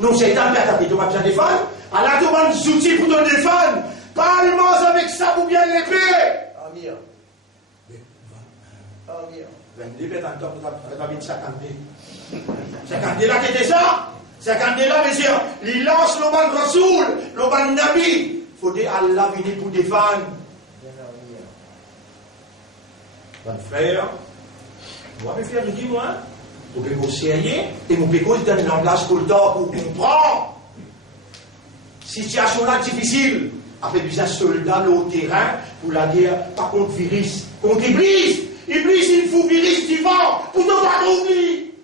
Non, Shaitan peut attaquer, tu n'as pas besoin de défendre. Alors, tu as des outils pour te défendre. Pas allemand avec ça ou bien l'épée. Amir. Amir. 22 bêtes en temps, tu as mis 50 bêtes. 50 là qui était ça. 50 là, monsieur. Il lance le ban Rasoul, le ban Nabi. Il faut dire Allah venir pour défendre. Bon frère, moi, mes frères, je dis moi, vous pouvez vous sérieux et vous pouvez vous donner un langage pour le temps pour comprendre. Situation là difficile. Après, besoin de soldats au terrain pour la guerre, pas contre virus, contre Iblis. Iblis, il faut virus vivant pour ne pas t'oublier.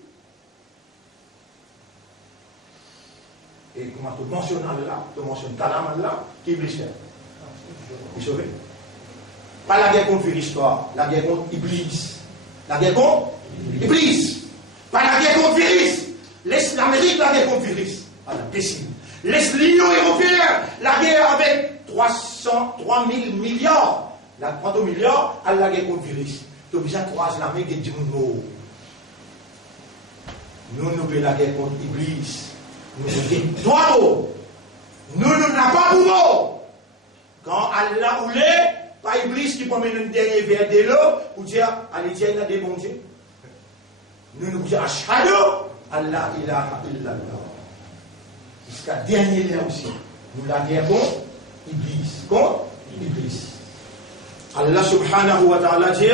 Et comment tu mentionnes Allah, tu mentionnes Kalam Allah, qui Iblis fait? Il sauve. Pas la guerre contre virus, toi, la guerre contre Iblis. La guerre contre Iblis. Pas la guerre contre virus. Laisse l'Amérique la guerre contre virus. Alors, décide. Laisse l'Union européenne la guerre avec 3 000 milliards. La 30 milliards, elle la guerre contre virus. Tu as besoin de croiser l'Amérique et dire non. Nous, nous avons la guerre contre Iblis. Nous avons toi, nous n'avons pas pour nous. Quand Allah voulait, pas Iblis qui promène un dernier verre de l'eau pour dire, allez, tiens, il a des bons dieux. Nous nous disons, Ashhadu, Allah ilaha illallah. Jusqu'à dernier lien aussi. Nous la guerre contre Iblis. Contre Iblis. Allah subhanahu wa ta'ala dit,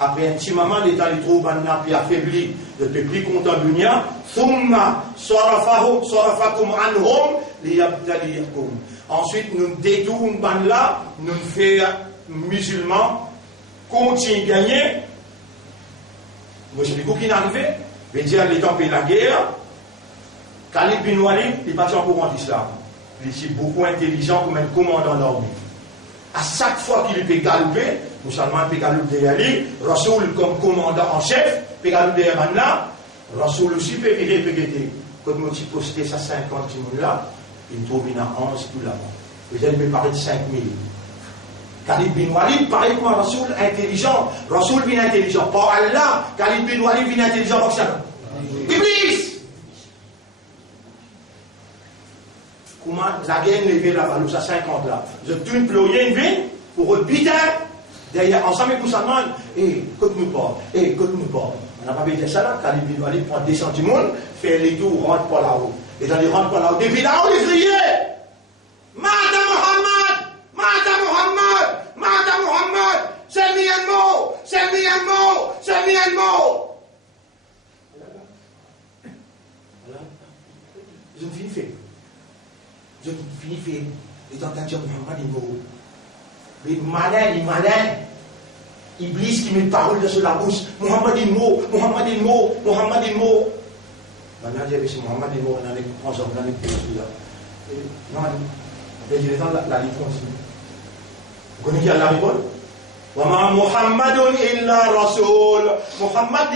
après un petit moment, l'État les trouve un puis affaibli, le peuple content de l'Union, thumma sarafakum anhum liyabtaliyakum. Ensuite, nous détournons là, nous faisons musulmans, continuent à gagner. Moi, je dis quoi qui est arrivé? Je vais dire, l'État paye la guerre. Khalid bin Walid, il est parti en courant d'islam. Il est beaucoup intelligent comme un commandant d'armée. À chaque fois qu'il peut galoper, musulman peut galoper derrière lui, Rasoul comme commandant en chef, peut galoper derrière là, Rasoul aussi peut virer, peut guetter. Quand moi j'ai posté ça 50 personnes là, il trouve une 11 tout là-bas. Et elle me paraît de 5 000. Khalid bin Walid, pareil comme Rasoul intelligent. Rasoul bin intelligent. Par Allah, Khalid bin Walid bin intelligent pour ça. Iblis! comment la gagne levé la valeur, ça 50 là. Je tourne plus rien, une vigne, pour rebiter, derrière, ensemble, pour ça, man, écoute-nous pas, écoute-nous pas. On n'a pas besoin de ça là, quand il va aller prendre des centimes, faire les tours, rentre par là-haut. Et dans les rentre par là-haut, depuis là-haut, il criait, Madame Muhammad, Madame Muhammad, Madame Muhammad, c'est le mot, c'est le mot, c'est le mot. Je ne finis fait. Je ne finis fait. Et dans ta Muhammad, il mot. Les malins. Iblis qui met parole de sur la bouche. Muhammad il mot, Muhammad il mot, Muhammad il mot. Maintenant, j'ai dit Muhammad il mot, on a les ensemble, on a les pays là. Non, je vais dire la réponse. Vous connaissez la réponse? Wama Muhammadun illa Rasul. Muhammad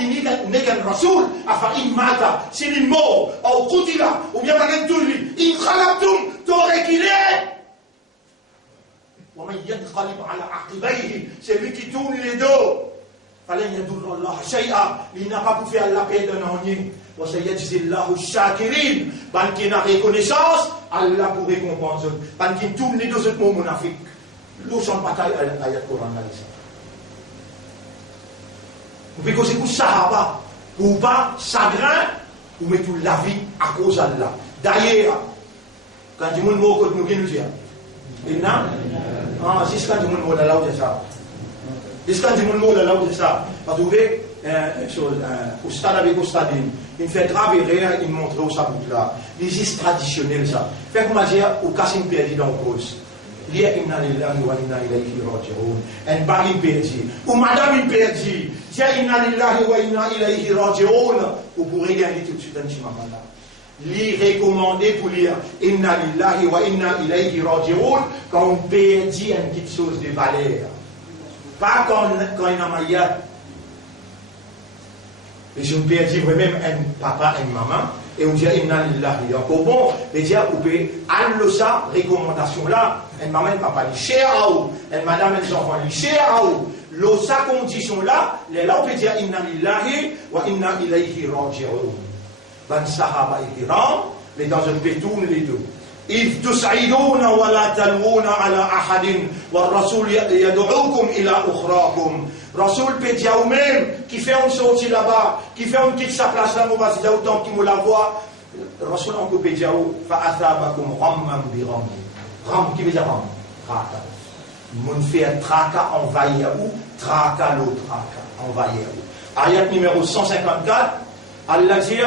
n'est qu'un Rasul. Afa imata, s'il est mort, ou koutila, ou bien dans tout lui, in khalabtum, t'aurais qu'il est. ومن ينقلب على عقبيه, c'est lui qui tourne les dos. فلن يضر الله شيئا, il n'a pas pu faire la paix d'un rien. وسيجزي الله الشاكرين, ban qui n'a reconnaissance, Allah pour récompenser. Ban qui tourne les dos, c'est mon monafik. L'eau sans bataille à l'ayat Coran. Vous pouvez causer pour Sahaba, pour pas chagrin, ou mettre la vie à cause d'Allah. D'ailleurs, quand du monde mot que nous nous dire, il n'a c'est quand du monde mot là où c'est ça. C'est quand du monde mot là où c'est ça. Parce que vous voyez, au stade avec au stade, il fait grave et rien, il montre où ça boucle là. L'existe traditionnel ça. Fait comment dire, au cas où perdu dans le cause. Il y a inna lillahi wa inna ilayhi raji'un. Un bar il perdu. Ou madame il perdu. Il y a inna lillahi wa inna ilayhi raji'un. Vous pourrez gagner tout de suite un petit moment là. Li recommandé pour lire inna lillahi wa inna ilayhi raji'un quand on perdit une petite chose de valeur. Pas quand il y a maillard. Et si on perdit vraiment un papa et une maman, et on dit inna lillahi. Encore bon, les dire, vous pouvez aller ça, recommandation là, une maman et un papa, les cher à vous, une madame et les enfants, les cher à vous. L'osa condition là, les là, on peut dire inna lillahi wa inna ilayhi raji'un. Ben sahaba ikiram, les dans un pétoun les deux. إذ تسعدون ولا تلوون على أحد والرسول يدعوكم إلى أخراكم. Rasoul peut dire au même qui fait une sortie là-bas, qui fait une petite sa place là, on va dire autant qu'il me la voit. Rasoul on peut dire فأثابكم غما بغم. Ram qui veut dire ram, traka. Mon fait traka envahir ou traka l'autre traka envahir ou. Ayat numéro 154, Allah dit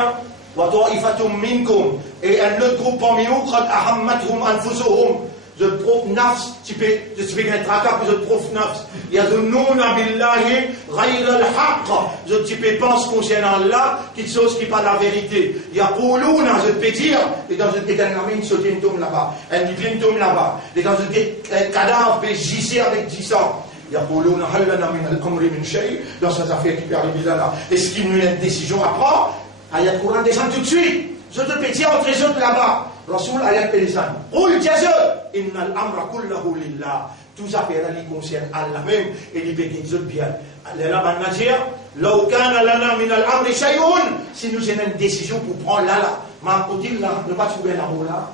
وَطَائِفَةٌ مِّنْكُمْ, et un autre groupe parmi eux, قَدْ أَحَمَّتْهُمْ أَنفُسُهُمْ, je trouve nafs, tu peux gagner traka, je trouve nafs. يَظُنُّونَ بِاللَّهِ غَيْرَ الْحَقِّ, je peux penser concernant Allah, quelque chose qui n'est pas la vérité. يَقُولُونَ, je peux dire, et dans une déterminée, une tombe là-bas, une tombe là-bas, et dans un cadavre, gisé avec 10 ans. يَقُولُونَ هَلْ لَنَا مِنَ الْأَمْرِ مِنْ شَيْءٍ, dans cette affaire qui peut arriver là, est-ce qu'il nous a une décision à prendre? Ayat Coran descend tout de suite. Je te peux dire entre les autres là-bas. Rasoul ayat Pélisan. Roule Diazeux. Innal amra kullahu lillah. Tout ça qui concerne Allah même. Et il peut dire bien. Allah va dire, Law kana lana min al-amri shay'un. Si nous avons une décision pour prendre là, ma côté là, ne pas trouver l'amour là.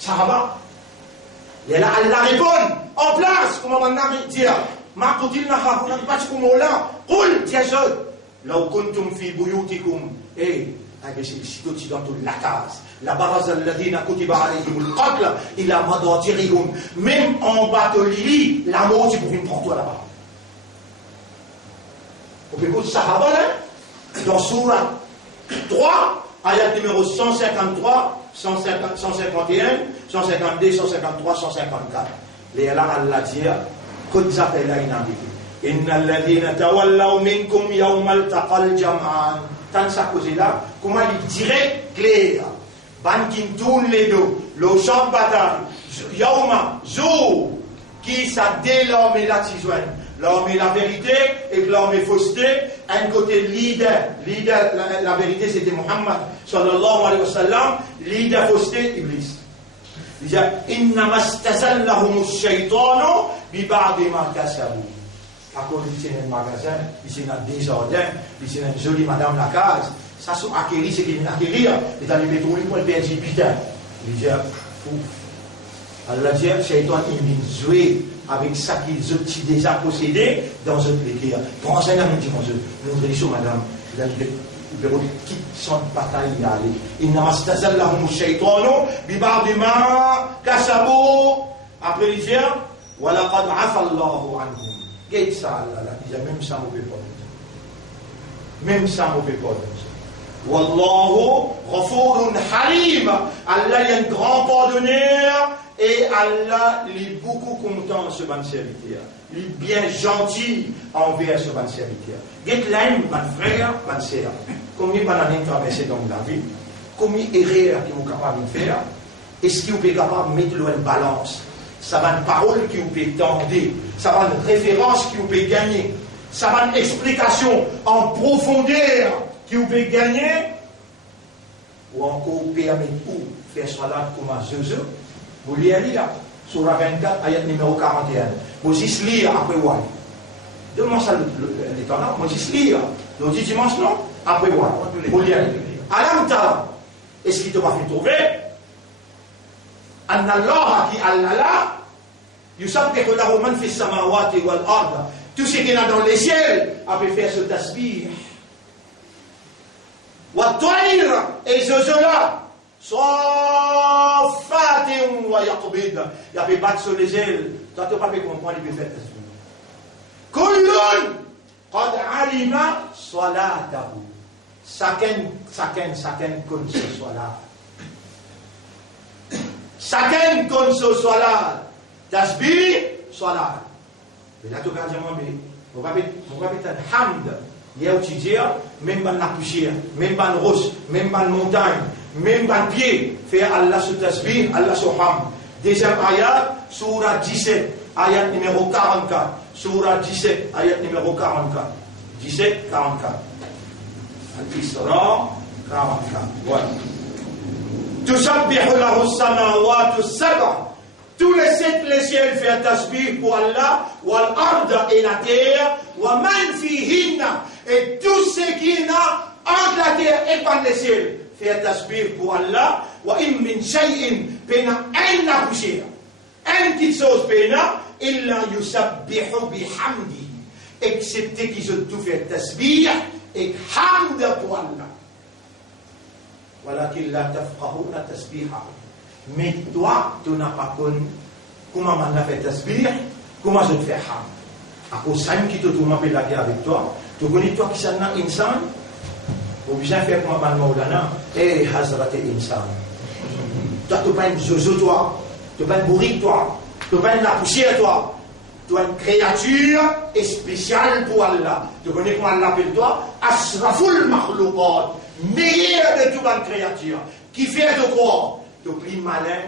Sahaba. Et là, Allah répond. En place. Comment on va dire? Ma côté là, ne pas trouver là. Roule Diazeux. Law kuntum fi buyutikum. Et c'est dans toute la case. La baraza alladhina kutiba alayhim al-qatl ila madatirihum. Même en bas de l'île, la mort c'est pour une prendre toi là-bas. Vous pouvez écouter Sahaba là, dans Surah 3, ayat numéro 153, 151, 152, 153, 154. Les là Allah dit, qu'on s'appelle là inhabité. Inna alladhina tawallaw minkum yawmal taqal jam'an. Tant ça cause là, comment il dirait clair, ban qui tourne les dos, le champ de bataille, yauma, jour, qui ça dès l'homme et la tisoine, l'homme est la vérité et l'homme est fausseté, un côté leader, la vérité c'était Muhammad sallallahu alayhi wa sallam, leader fausseté, Iblis. Il dit, innama stazallahum ash-shaytanu bi ba'di ma kasabu. À cause de un magasin, ici il y a un désordre, ici il y a une jolie madame la case, ça sont acquéris, c'est qu'il y a acquérir, et dans les pétroliers pour le perdre putain. Il dit, Allah dit, Shaitan, il vient jouer avec ça qu'ils ont déjà possédé dans un équerre. Prends un ami, dit mon Dieu, nous disons, madame, il quitte son bataille y aller. Inna mastazallahum shaitanu bi ba'di ma kasabu. Après il dit, wa laqad afa Allahu anhum. Qu'est-ce ça, Allah, il dit, même ça, on ne peut pas. Même ça, on ne peut pas. Wallahu ghafurun halim. Allah est un grand pardonneur et Allah est beaucoup content de ce bon serviteur. Il est bien gentil envers ce bon serviteur. Get l'aime, mon frère, mon sœur. Combien d'années traversées dans la vie, combien d'erreurs que vous êtes capable de faire, est-ce que vous êtes capable de mettre en balance? Ça va une parole qui vous peut tendre, ça va une référence qui vous peut gagner, ça va une explication en profondeur qui vous peut gagner, ou encore vous permet de faire salat comme un zeuze. Vous lisez là, sur la 24, ayat numéro 41. Vous juste lire après Wali. Donne-moi ça l'étonnant, moi juste lire. Le dimanche, non? Après Wali. Vous lisez. Alam tara, est-ce qu'il te va faire trouver? Anna Allah qui Allah là, yusabbihu lahu man fi samawati wal ard. Tout ce qui est dans les ciels a pu faire ce tasbih. Wa ta'ir et zozola. Safatin wa yaqbid. Il a pu battre sur les ailes. Toi, tu n'as pas pu comprendre, il peut faire tasbih. Kullun qad alima salatahu. Chacun connaît ce salat. Chacun connaît ce salat. Tasbih, salat. Mais là, tu regardes, on va mettre un hamd. Il y a aussi dire, même dans la poussière, même dans le roche, même dans la montagne, même dans le pied, faire Allah sur tasbih, Allah sur hamd. Deuxième ayat, surah 17, ayat numéro 44. Surah 17, ayat numéro 44. 17, 44. Al-Isra, 44. Voilà. Tusabbihu lahu as-samawati as-sab'a. Tous les sept les ciels font tasbih pour Allah, wal ard et la terre, wa man fihinna, et tout ce qui est entre la terre et par les ciels font tasbih pour Allah, wa in min shay'in pena un poussière, une petite chose pena, illa yusabbihu bihamdi, excepté qu'ils ont tout fait tasbih et hamd pour Allah. Walakin la tafqahuna tasbiha. Mais toi, tu n'as pas connu comment on a fait tasbih, comment je te fais ham. À cause de ça, qui te tourne la guerre avec toi, tu connais toi qui s'en a insan, ou bien faire comme on Maulana, eh, Hazrat insan. Toi, tu n'as pas une zozo, toi, tu n'as pas une bourrique, toi, tu n'as pas une la poussière, toi. Tu es une créature spéciale pour Allah. Tu connais comment Allah appelle toi? Asraful makhlouqat, meilleur de toute une créature. Qui fait de quoi? Tu es plus malin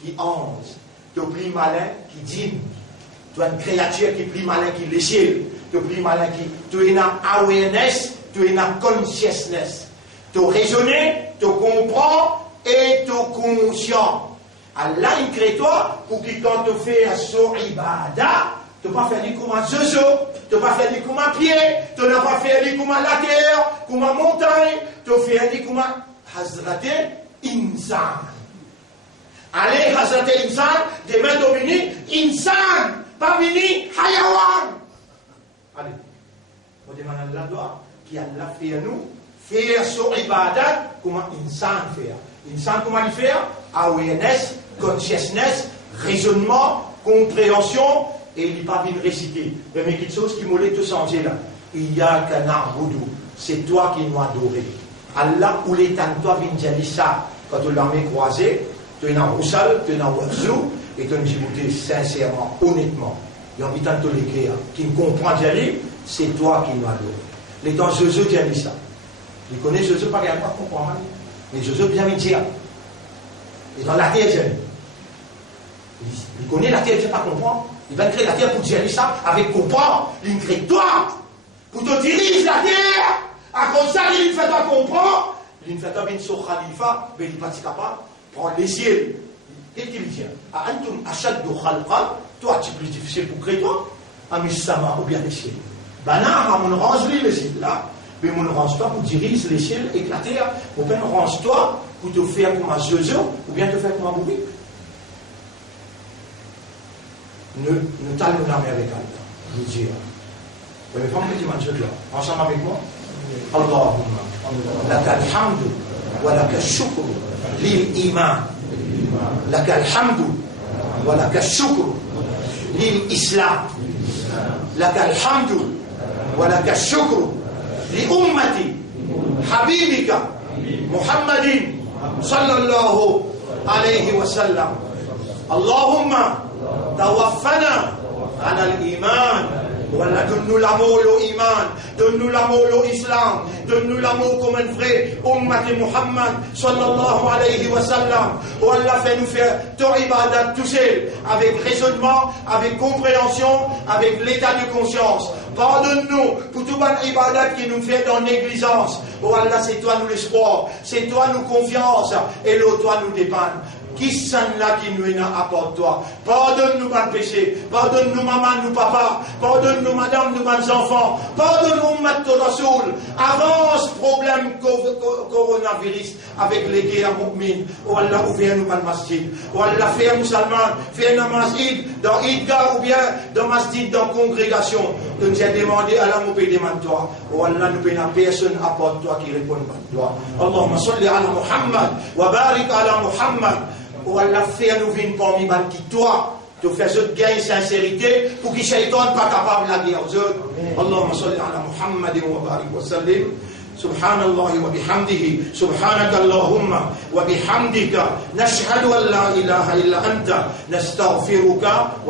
qui ange. Tu es plus malin qui dîme. Tu es une créature qui est plus malin qui les ciels. Tu es plus malin qui. Tu es une awareness, tu es une consciousness. Tu raisonnes, tu comprends et tu conscient. Allah, il crée toi pour que quand tu fais son ibada, tu n'as pas fait du comme un zozo, tu n'as pas fait du comme un pied, tu n'as pas fait du comme la terre, comme une montagne, tu as fait du comme un Hazrat Insan. Allez, Hazrat Insan, demain Dominique, Insan, pas vini, Hayawan. Allez, on demande à Allah qui a fait à nous, faire son ibadat, comment Insan faire. Insan, comment il fait? Awareness, consciousness, raisonnement, compréhension, et il n'est pas venu réciter. Mais quelque chose qui m'a tout senti là. Il y a qu'un arboudou, c'est toi qui nous adoré. Allah, où les temps, toi, viens dire ça, quand tu l'as mis croisé, tu es dans Roussal, tu es dans Ouarzou, et tu as dit sincèrement, honnêtement, il y a envie de te l'écrire, qui me comprend Djali, c'est toi qui nous adoré. Les temps, Jésus dit ça. Il connaît Jésus, pas qu'il n'y a pas de comprendre, mais Jésus bien me dire. Et dans la terre, il connaît la terre, il ne pas comprendre. Il va créer la terre pour dire ça avec comprendre. Il crée toi pour te diriger la terre. À cause de ça, il ne fait pas comprendre. Il ne fait pas bien sur Khalifa, mais il n'est pas capable de prendre les ciels. Qu'est-ce qu'il dit? À Antum Achad de Khalqa, toi, tu es plus difficile pour créer toi. Amisama ou bien les ciels. Bana, on range les ciels là. Mais on ne range pas pour diriger les ciels et la terre. Ou bien on range toi pour te faire comme un zozo ou bien te faire comme un bourrique. nous talons l'Amérique. Nous disons. Vous avez fait un petit manchot là. Ensemble avec moi. Allahumma. Laka alhamdu. Wa laka shukru. Lil iman. Laka alhamdu. Wa laka shukru. Lil islam. Laka alhamdu. Wa laka shukru. Li ummati. Habibika. Muhammadin. Sallallahu alayhi wa sallam. Allahumma. Tawaffana ala al-iman. Voilà, donne-nous l'amour au iman, donne-nous l'amour au islam, donne-nous l'amour comme un vrai ummat de Muhammad sallallahu alayhi wa sallam. Voilà, fais-nous faire ton ibadat tout seul, avec raisonnement, avec compréhension, avec l'état de conscience. Pardonne-nous pour tout bon ibadat qui nous fait dans négligence. Voilà, c'est toi nous l'espoir, c'est toi nous confiance, et l'autre toi nous dépanne. Qui sont là qui nous apporte toi? Pardonne-nous nos péchés, pardonne-nous maman, nous papa, pardonne-nous madame, nous nos enfants, pardonne-nous Matto Rasoul. Avance problème coronavirus avec les guerres mu'min. Oh Allah, ouvre-nous dans le masjid. Oh Allah, fais musulman, fais un masjid dans Idgar ou bien dans masjid dans congrégation. Donc j'ai demandé à la moupé demande toi. Oh Allah, nous payons personne apporte toi qui répond à toi. Allahumma salli ala Muhammad wa barik ala Muhammad. Oh Allah, fais-nous venir parmi qui toi, tu fais ce gain sincérité pour que Shaitan pas capable de la guerre aux autres. Allahumma salli ala Muhammadin wa barik wa sallim. Subhanallah wa bihamdihi. Subhanaka Allahumma wa bihamdika. Nashhadu an la ilaha illa anta. Nastaghfiruka wa